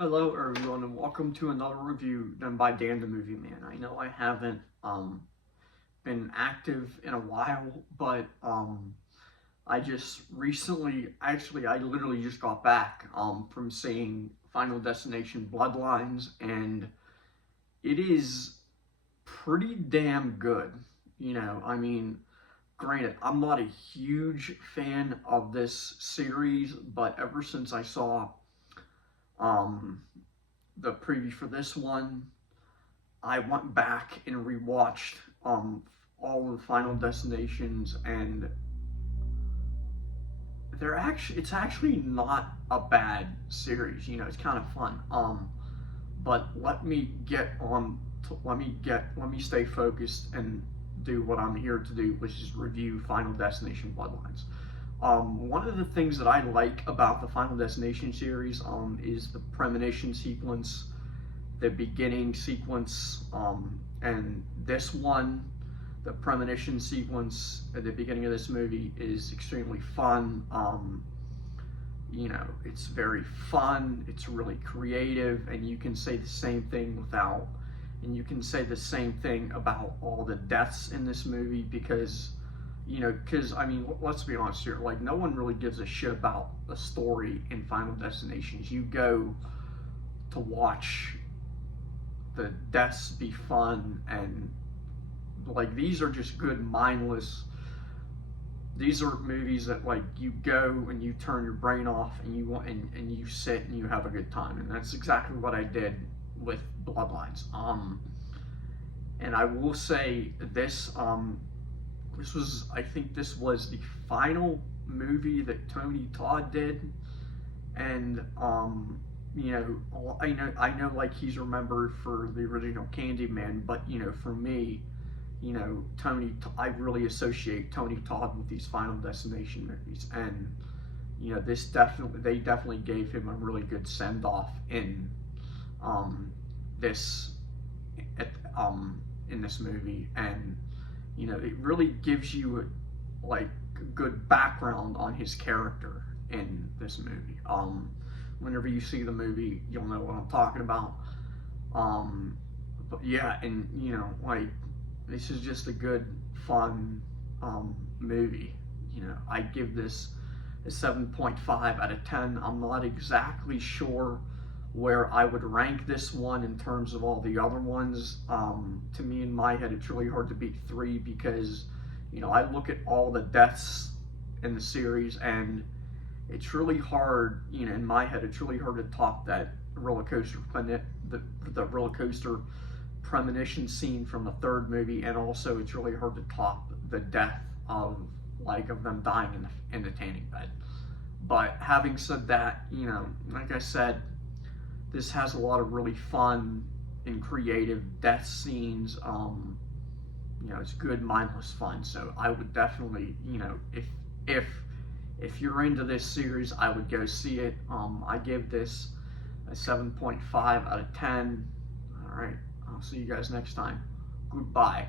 Hello everyone and welcome to another review done by Dan the Movie Man. I know I haven't been active in a while, but I just recently I literally just got back from seeing Final Destination Bloodlines, and it is pretty damn good. I mean, granted, I'm not a huge fan of this series, but ever since I saw um the preview for this one, I went back and rewatched all of the Final Destinations, and it's actually not a bad series. It's kind of fun. But let me stay focused and do what I'm here to do, which is review Final Destination Bloodlines. One of the things that I like about the Final Destination series is the premonition sequence, the beginning sequence, and this one, the premonition sequence at the beginning of this movie is extremely fun. It's very fun. It's really creative, and you can say the same thing about all the deaths in this movie because I mean, let's be honest here. Like, no one really gives a shit about the story in Final Destinations. You go to watch the deaths be fun, and like, these are just good mindless, these are movies that, like, you go and you turn your brain off and and you sit and you have a good time, and that's exactly what I did with Bloodlines. And I will say I think this was the final movie that Tony Todd did, and I know, like, he's remembered for the original Candyman, but for me, I really associate Tony Todd with these Final Destination movies, and they definitely gave him a really good send off this at, in this movie, and it really gives you, like, a good background on his character in this movie. Whenever you see the movie, you'll know what I'm talking about. But yeah, and like, this is just a good, fun movie. I give this a 7.5 out of 10. I'm not exactly sure where I would rank this one in terms of all the other ones. To me, in my head, it's really hard to beat 3 because, I look at all the deaths in the series, and it's really hard, in my head, it's really hard to top that the roller coaster premonition scene from the third movie, and also it's really hard to top the death of them dying in the tanning bed. But having said that, like I said, this has a lot of really fun and creative death scenes. It's good, mindless fun. So I would definitely, if you're into this series, I would go see it. I give this a 7.5 out of 10. All right, I'll see you guys next time. Goodbye.